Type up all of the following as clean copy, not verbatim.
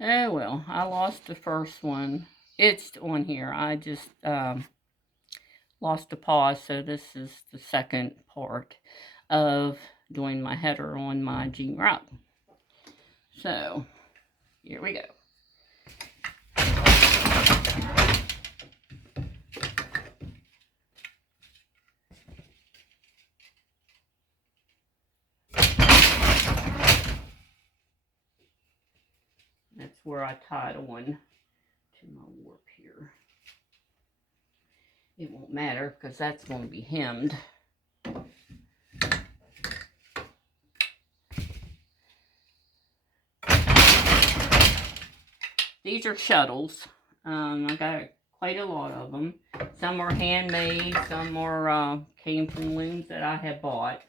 Oh well, I lost the first one. It's on here. I just lost the pause, so this is the second part of doing my header on my jean rug. So here we go. That's where I tied on to my warp here. It won't matter because that's going to be hemmed. These are shuttles. I got quite a lot of them. Some are handmade, some are came from looms that I had bought.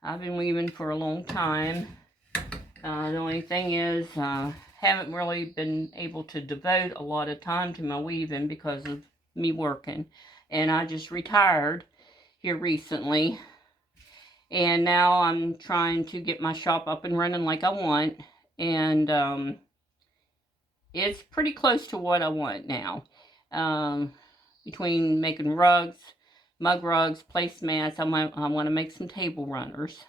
I've been weaving for a long time. The only thing is, haven't really been able to devote a lot of time to my weaving because of me working. And I just retired here recently. And now I'm trying to get my shop up and running like I want. And it's pretty close to what I want now. Between making rugs, mug rugs, placemats, I want to make some table runners.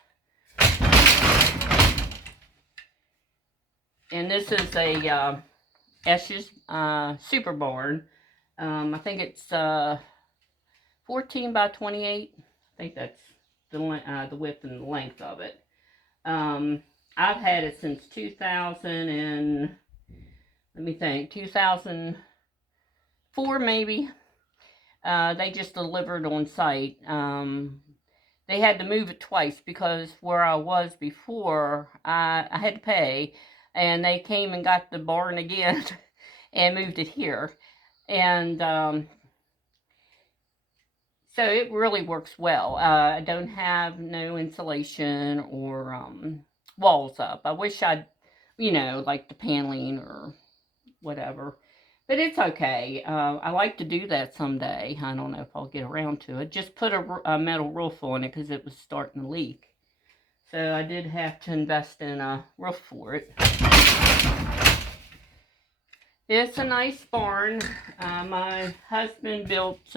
And this is a Esches Super Barn. I think it's 14 by 28. I think that's the width and the length of it. I've had it since 2000 and, let me think, 2004 maybe. They just delivered on site. They had to move it twice because where I was before, I had to pay, and they came and got the barn again and moved it here. And so it really works well. I don't have no insulation or walls up. I wish I'd, like the paneling or whatever. But it's okay. I like to do that someday. I don't know if I'll get around to it. Just put a metal roof on it because it was starting to leak. So I did have to invest in a roof for it. It's a nice barn. My husband built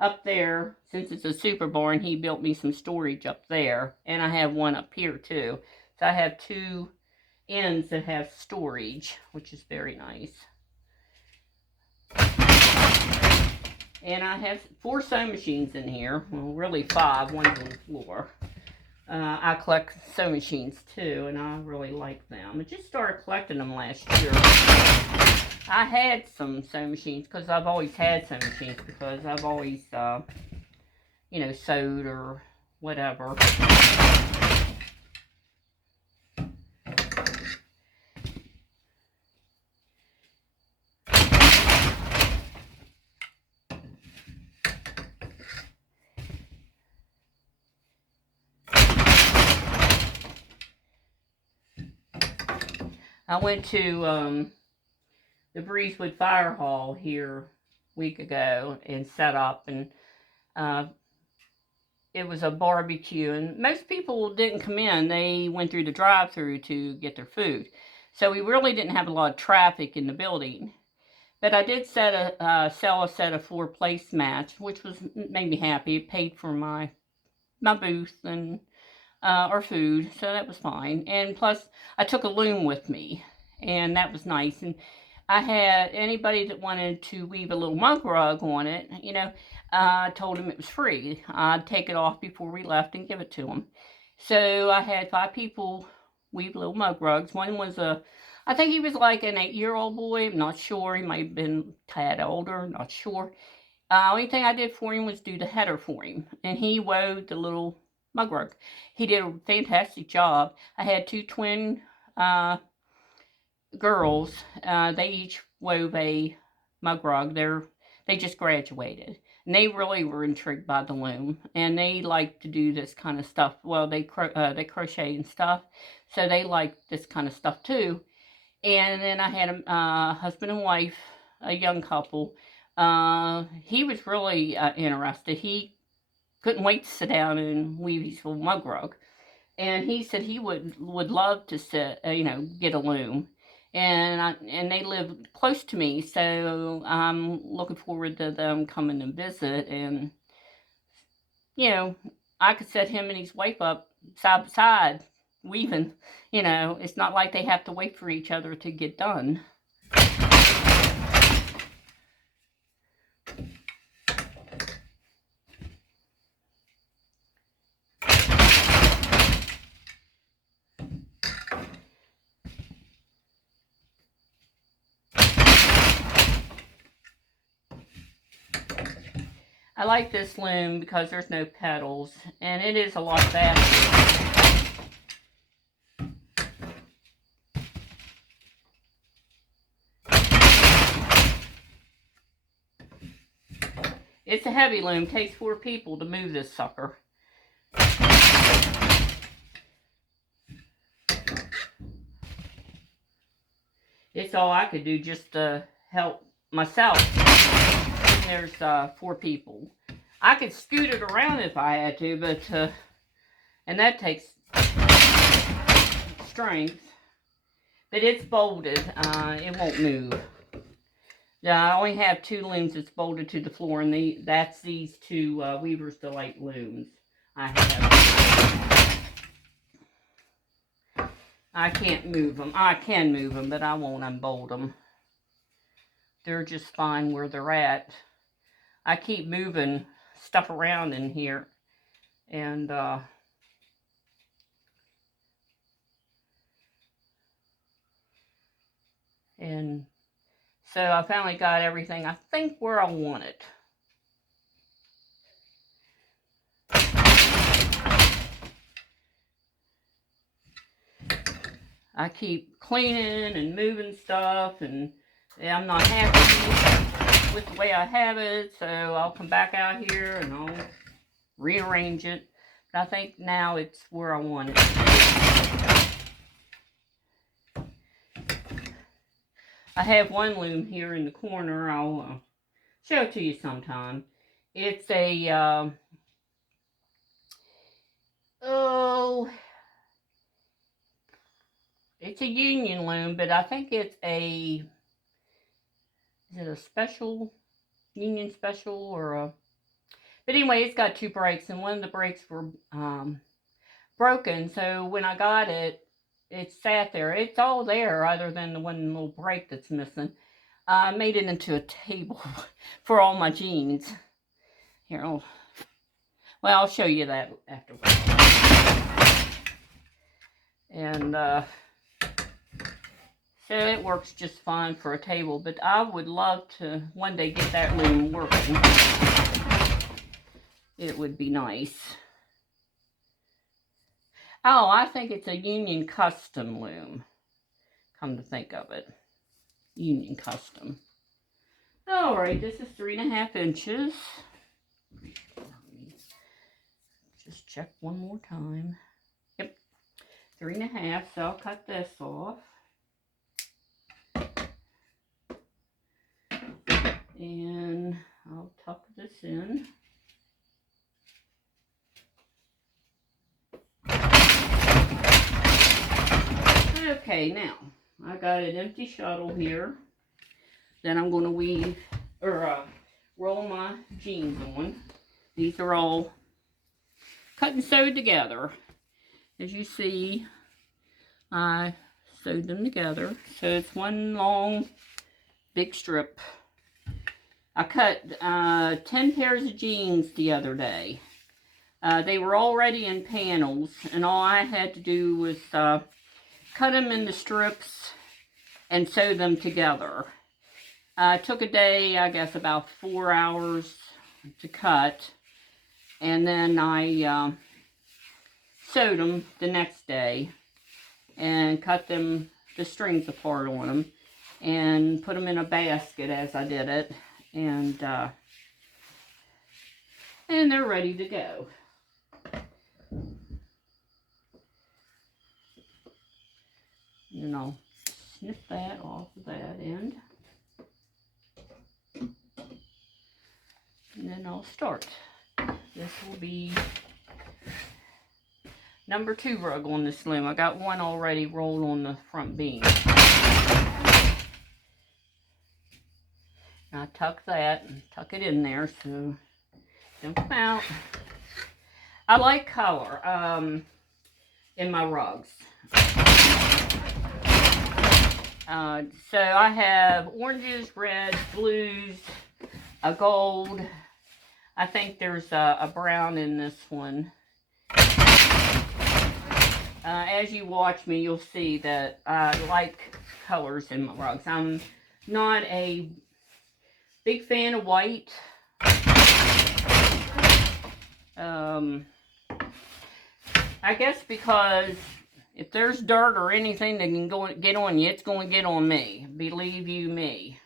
up there, since it's a super barn, he built me some storage up there. And I have one up here too. So I have two ends that have storage, which is very nice. And I have 4 sewing machines in here. Well, really 5. One's on the floor. I collect sewing machines too, and I really like them. I just started collecting them last year. I had some sewing machines because I've always had sewing machines because I've always, sewed or whatever. I went to the Breezewood Fire Hall here a week ago and set up, and it was a barbecue, and most people didn't come in. They went through the drive-through to get their food. So we really didn't have a lot of traffic in the building. But I did sell a set of 4 placemats, which made me happy. It paid for my booth and our food, so that was fine. And plus, I took a loom with me, and that was nice. And I had anybody that wanted to weave a little mug rug on it, I told them it was free. I'd take it off before we left and give it to them. So I had 5 people weave little mug rugs. One was I think he was like an 8-year-old boy. I'm not sure. He might have been a tad older. Not sure. Only thing I did for him was do the header for him. And he wove the little mug rug. He did a fantastic job. I had 2 twin girls. They each wove a mug rug. They just graduated. And they really were intrigued by the loom. And they like to do this kind of stuff. Well, they crochet and stuff. So they like this kind of stuff too. And then I had a husband and wife, a young couple. He was really interested. He couldn't wait to sit down and weave his little mug rug. and he said he would love to get a loom, and they live close to me, so I'm looking forward to them coming and visit, and I could set him and his wife up side by side, weaving. It's not like they have to wait for each other to get done. I like this loom because there's no pedals, and it is a lot faster. It's a heavy loom. It takes 4 people to move this sucker. It's all I could do just to help myself. And there's 4 people. I could scoot it around if I had to, but and that takes strength. But it's bolted. It won't move. I only have 2 looms that's bolted to the floor, and that's these 2 Weaver's Delight looms I have. I can't move them. I can move them, but I won't unbolt them. They're just fine where they're at. I keep moving stuff around in here, and so I finally got everything, I think, where I want it. I keep cleaning and moving stuff, and I'm not happy with the way I have it, so I'll come back out here and I'll rearrange it. But I think now it's where I want it. I have one loom here in the corner. I'll show it to you sometime. It's a it's a union loom, but I think it's is it a special, union special, or a, but anyway, it's got 2 brakes, and one of the brakes were broken, so when I got it, it sat there. It's all there other than the one little brake that's missing. I made it into a table for all my jeans. Here, I'll show you that afterwards. And so it works just fine for a table, but I would love to one day get that loom working. It would be nice. Oh, I think it's a Union Custom loom. Come to think of it. Union Custom. Alright, this is 3.5 inches. Just check one more time. Yep, 3.5, so I'll cut this off. And I'll tuck this in. Okay, now I got an empty shuttle here that I'm going to weave or roll my jeans on. These are all cut and sewed together. As you see, I sewed them together, so it's one long big strip. I cut 10 pairs of jeans the other day. They were already in panels, and all I had to do was cut them into strips and sew them together. It took a day, I guess about 4 hours to cut, and then I sewed them the next day and cut them, the strings apart on them, and put them in a basket as I did it, and they're ready to go. And I'll snip that off of that end. And then I'll start. This will be number 2 rug on this loom. I got one already rolled on the front beam. I tuck that and tuck it in there so don't come out. I like color in my rugs. So I have oranges, reds, blues, a gold. I think there's a brown in this one. As you watch me, you'll see that I like colors in my rugs. I'm not a big fan of white. I guess because if there's dirt or anything that can go get on you, it's going to get on me. Believe you me.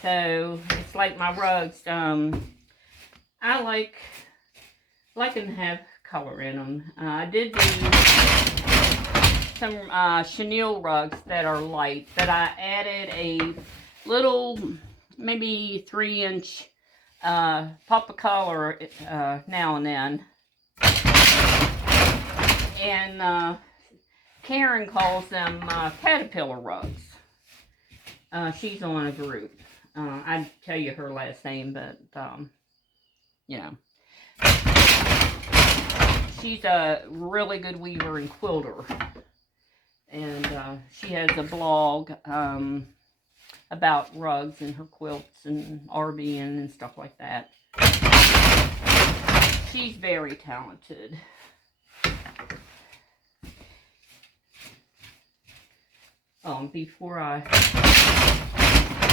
So it's like my rugs. I like them to have color in them. I did do some chenille rugs that are light, but I added a little, maybe 3-inch pop of color now and then. And Karen calls them caterpillar rugs. She's on a group. I'd tell you her last name, but you know. She's a really good weaver and quilter. And she has a blog about rugs and her quilts and RVing and stuff like that. She's very talented. Before I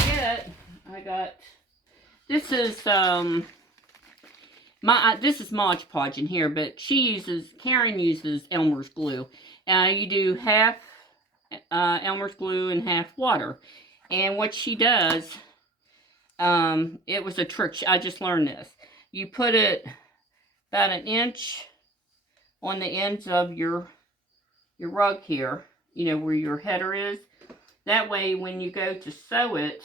forget, I got, this is this is Mod Podge in here, but Karen uses Elmer's glue. You do half Elmer's glue and half water. And what she does, it was a trick. I just learned this. You put it about 1 inch on the ends of your rug here, you know, where your header is. That way, when you go to sew it,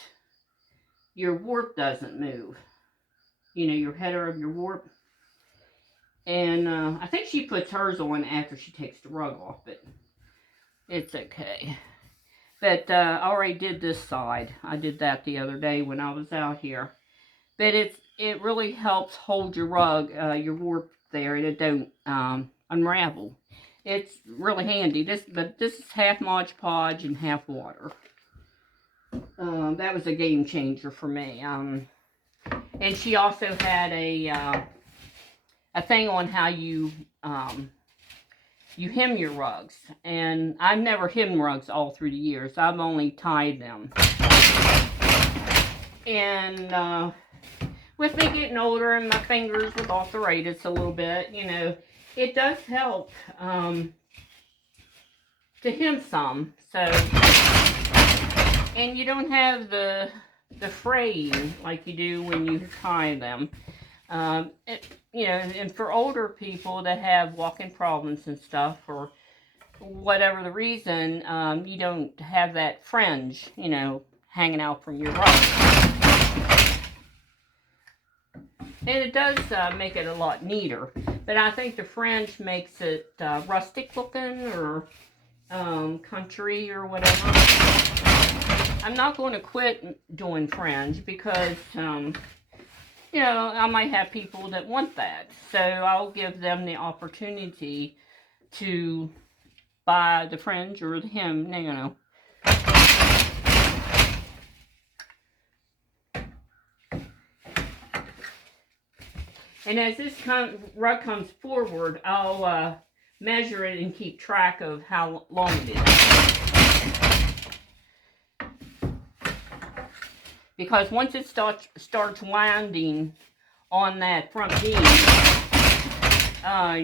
your warp doesn't move. You know, your header of your warp. And I think she puts hers on after she takes the rug off, but it's okay. But I already did this side. I did that the other day when I was out here. But it really helps hold your rug, your warp there, and it don't unravel. It's really handy. But this is half Mod Podge and half water. That was a game changer for me. And she also had a thing on how you hem your rugs. And I've never hemmed rugs all through the years. I've only tied them. And with me getting older and my fingers with arthritis a little bit, you know, it does help to hem some. So, and you don't have the fraying like you do when you tie them. You know, and for older people that have walking problems and stuff, or whatever the reason, you don't have that fringe, you know, hanging out from your rug. And it does make it a lot neater. But I think the fringe makes it rustic looking, or country, or whatever. I'm not going to quit doing fringe because, you know, I might have people that want that. So I'll give them the opportunity to buy the fringe or the hem, you know. And as this rug comes forward, I'll measure it and keep track of how long it is. Because once it starts winding on that front beam,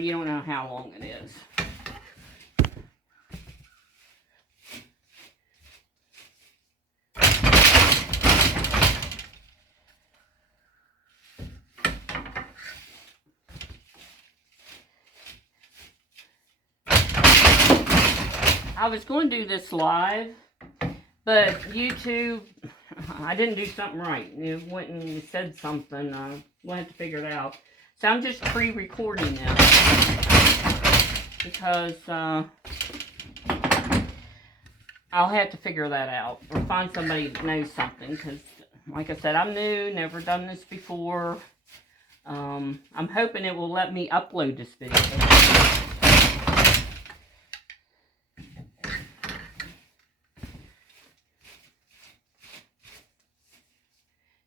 you don't know how long it is. I was going to do this live, but YouTube, I didn't do something right. It went and said something. We'll have to figure it out. So I'm just pre-recording this because I'll have to figure that out or find somebody that knows something, because like I said, I'm new, never done this before. I'm hoping it will let me upload this video.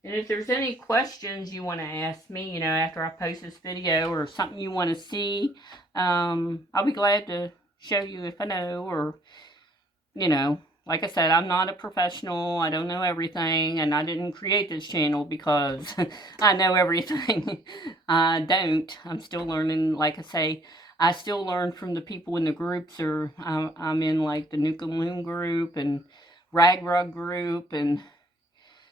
And if there's any questions you want to ask me, you know, after I post this video, or something you want to see, I'll be glad to show you if I know, or, you know, like I said, I'm not a professional. I don't know everything, and I didn't create this channel because I know everything. I don't. I'm still learning. Like I say, I still learn from the people in the groups, or I'm in like the Loom group and Rag Rug group, and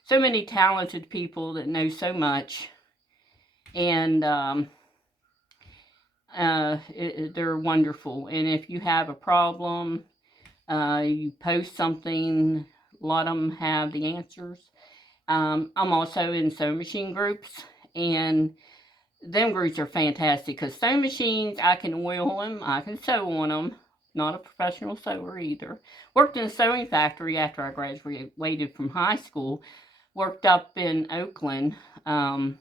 so many talented people that know so much, and they're wonderful. And if you have a problem, you post something, a lot of them have the answers. I'm also in sewing machine groups, and them groups are fantastic, because sewing machines, I can oil them, I can sew on them. Not a professional sewer either. Worked in a sewing factory after I graduated from high school. Worked up in Oakland, and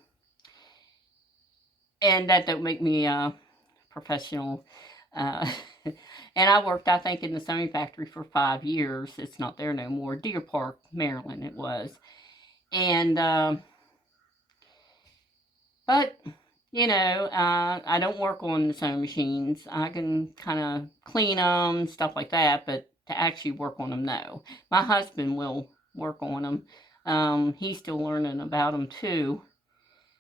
that don't make me a professional. And I worked, I think, in the sewing factory for 5 years. It's not there no more. Deer Park, Maryland, it was. And, but, you know, I don't work on the sewing machines. I can kind of clean them, stuff like that, but to actually work on them, no. My husband will work on them. He's still learning about them too,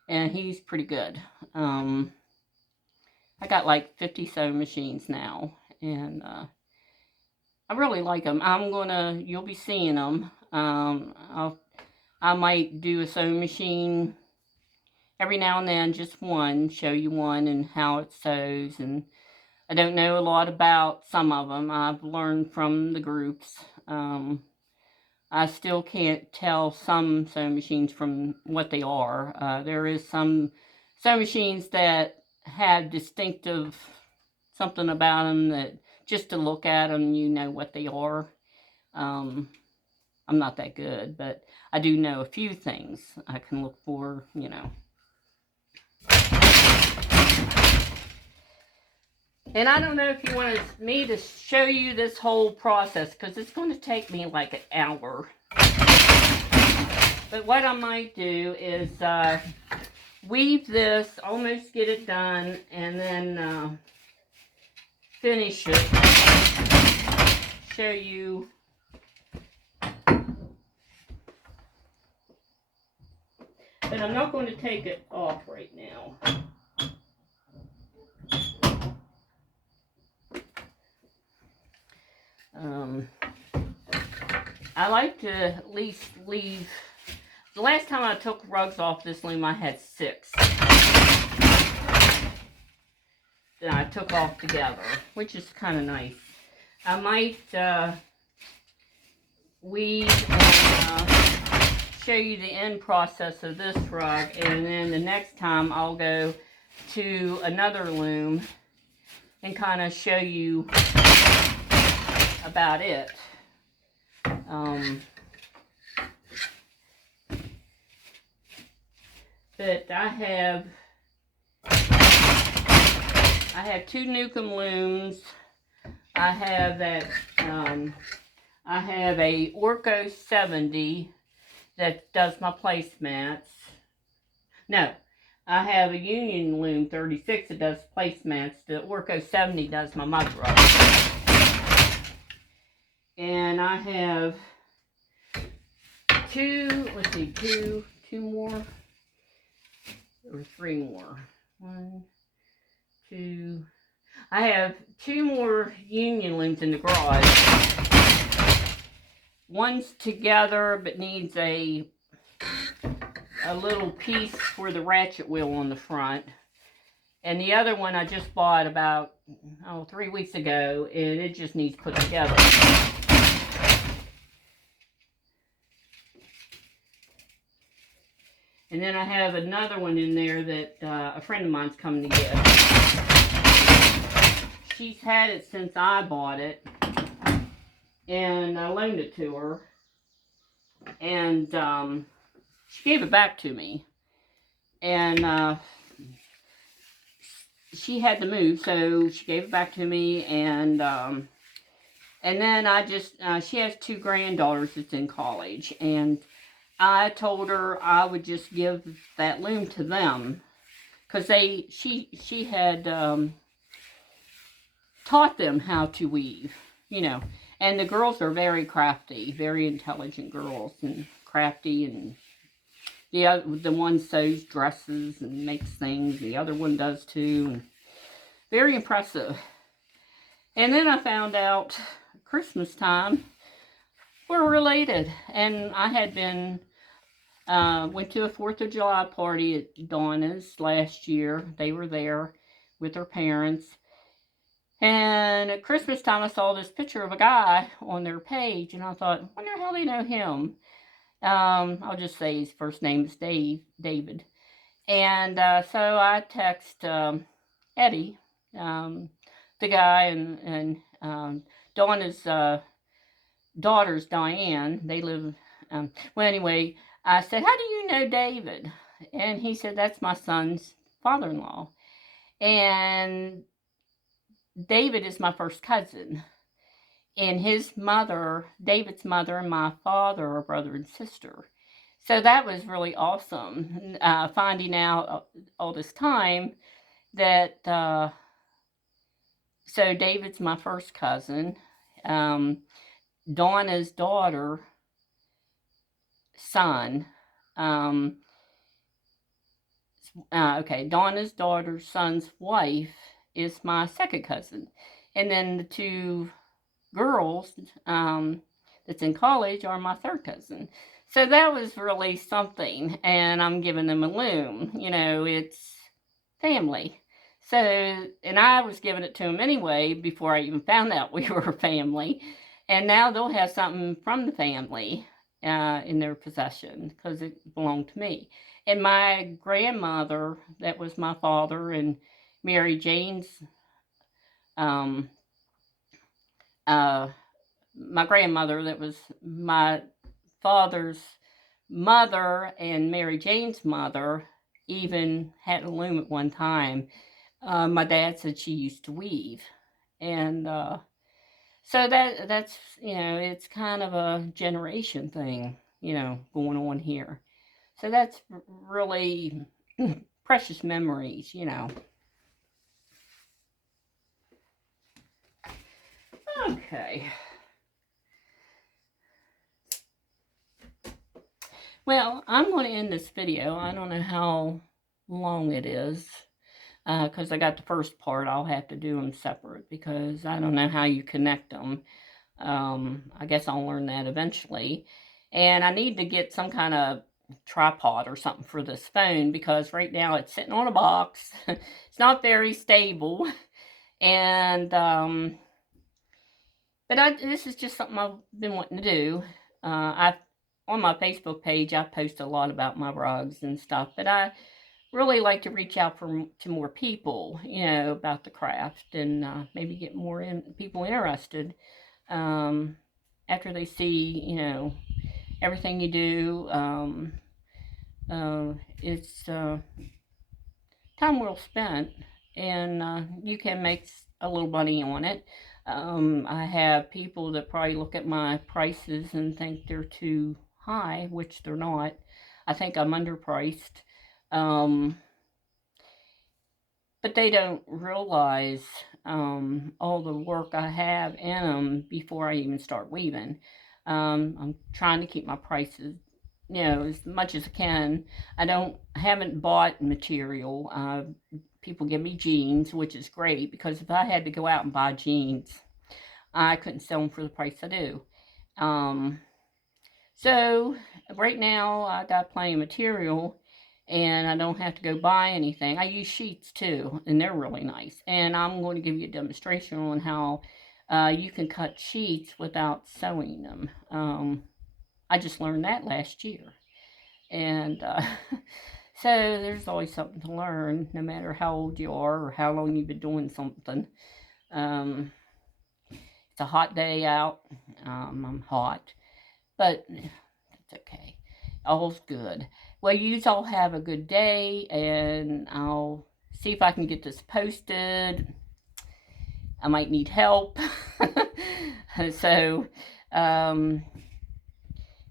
and he's pretty good. I got like 50 sewing machines now, and I really like them. You'll be seeing them. I might do a sewing machine every now and then, just one, show you one and how it sews. And I don't know a lot about some of them. I've learned from the groups. I still can't tell some sewing machines from what they are. There is some sewing machines that have distinctive something about them that just to look at them, you know what they are. I'm not that good, but I do know a few things I can look for, you know. And I don't know if you want me to show you this whole process, because it's going to take me like an hour. But what I might do is weave this, almost get it done, and then finish it. Show you. But I'm not going to take it off right now. I like to at least leave. The last time I took rugs off this loom, I had 6. That I took off together, which is kind of nice. I might weave and show you the end process of this rug, and then the next time I'll go to another loom and kind of show you about it. But I have 2 Newcomb looms. I have that. I have a Orco 70 that does my placemats. No, I have a Union Loom 36 that does placemats. The Orco 70 does my mug rug. And I have 2, let's see, two more, or 3 more. 1, 2, I have 2 more Union looms in the garage. One's together, but needs a little piece for the ratchet wheel on the front. And the other one I just bought about 3 weeks ago, and it just needs put together. And then I have another one in there that a friend of mine's coming to get. She's had it since I bought it. And I loaned it to her. And she gave it back to me. And she had to move, so she gave it back to me. And then I just, she has 2 granddaughters that's in college. And I told her I would just give that loom to them. Because she had taught them how to weave, you know. And the girls are very crafty, very intelligent girls, and crafty. And the one sews dresses and makes things. The other one does too. And very impressive. And then I found out Christmas time we're related. And I had been, went to a 4th of July party at Donna's last year. They were there with their parents. And at Christmas time, I saw this picture of a guy on their page, and I thought, wonder how they know him. I'll just say his first name is David. And so I text Eddie, the guy, and Donna's daughter's Diane. They live, well, anyway, I said, how do you know David? And he said, that's my son's father-in-law. And David is my first cousin. And his mother, David's mother, and my father are brother and sister. So that was really awesome, finding out all this time that, so David's my first cousin. Donna's daughter, son, Donna's daughter's son's wife is my second cousin. And then the 2 girls that's in college are my third cousin. So that was really something. And I'm giving them a loom. You know, it's family. So, and I was giving it to them anyway before I even found out we were family. And now they'll have something from the family in their possession because it belonged to me. And my grandmother, that was my father and Mary Jane's, my grandmother, that was my father's mother, and Mary Jane's mother even had a loom at one time. My dad said she used to weave. And so that's, you know, it's kind of a generation thing, you know, going on here. So that's really precious memories, you know. Okay. Well, I'm going to end this video. I don't know how long it is, because I got the first part. I'll have to do them separate because I don't know how you connect them. I guess I'll learn that eventually. And I need to get some kind of tripod or something for this phone because right now it's sitting on a box. It's not very stable. And, but this is just something I've been wanting to do. On my Facebook page, I post a lot about my rugs and stuff, but I really like to reach out to more people, you know, about the craft and maybe get more people interested after they see, you know, everything you do. It's time well spent, and you can make a little money on it. I have people that probably look at my prices and think they're too high, which they're not. I think I'm underpriced. But they don't realize all the work I have in them before I even start weaving. I'm trying to keep my prices, you know, as much as I can. I haven't bought material. People give me jeans, which is great because if I had to go out and buy jeans, I couldn't sell them for the price I do. So right now I got plenty of material and I don't have to go buy anything. I use sheets too, and they're really nice. And I'm going to give you a demonstration on how you can cut sheets without sewing them. I just learned that last year. And so there's always something to learn, no matter how old you are or how long you've been doing something. It's a hot day out. I'm hot, but it's okay. All's good. Well, you all have a good day, and I'll see if I can get this posted. I might need help. So,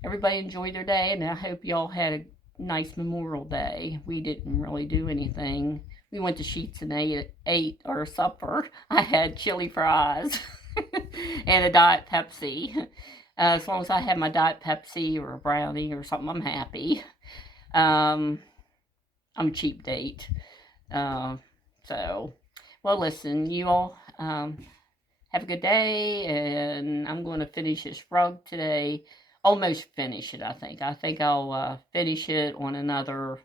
everybody enjoy their day, and I hope y'all had a nice Memorial Day. We didn't really do anything. We went to Sheets and ate our supper. I had chili fries and a Diet Pepsi. As long as I have my Diet Pepsi or a brownie or something, I'm happy. I'm a cheap date. So, well, listen, you all have a good day, and I'm going to finish this rug today. Almost finish it, I think. I think I'll finish it on another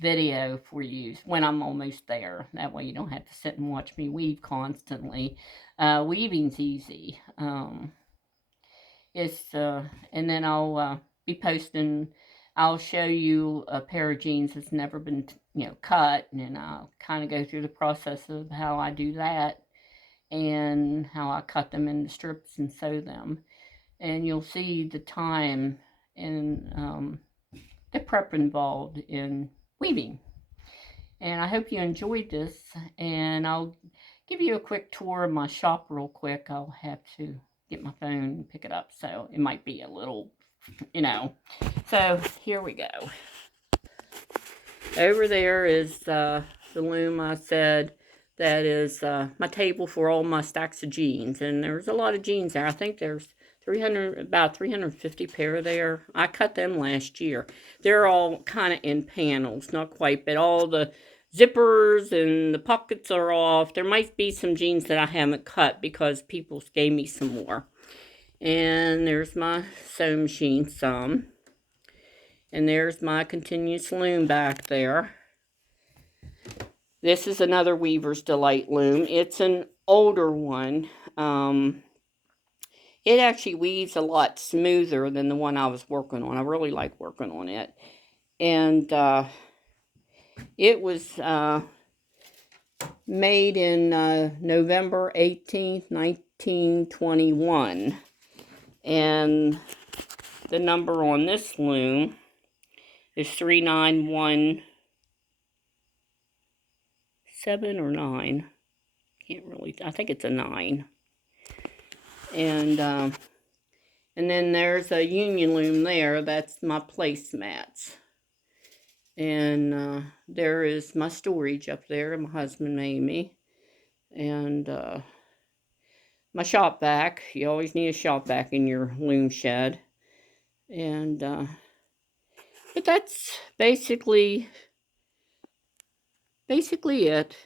video for you when I'm almost there. That way you don't have to sit and watch me weave constantly. Weaving's easy. And then I'll be posting. I'll show you a pair of jeans that's never been, cut, and I'll kind of go through the process of how I do that and how I cut them into strips and sew them. And you'll see the time and the prep involved in weaving. And I hope you enjoyed this, and I'll give you a quick tour of my shop real quick. I'll have to get my phone and pick it up, so it might be a little, So here we go. Over there is the loom I said. That is my table for all my stacks of jeans, and there's a lot of jeans there. I think there's about 350 pair there. I cut them last year. They're all kind of in panels, not quite, but all the zippers and the pockets are off. There might be some jeans that I haven't cut because people gave me some more. And there's my sewing machine some. And there's my continuous loom back there. This is another Weaver's Delight loom. It's an older one. It actually weaves a lot smoother than the one I was working on. I really like working on it. And it was made in November 18th, 1921. And the number on this loom is 3917 or 9. Can't really, I think it's a 9. And then there's a union loom there. That's my placemats. And there is my storage up there. My husband made me. And my shop vac. You always need a shop vac in your loom shed. And but that's basically it.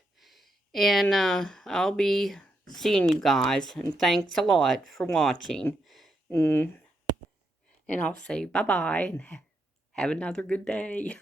And I'll be seeing you guys. And thanks a lot for watching. And I'll say bye-bye and have another good day.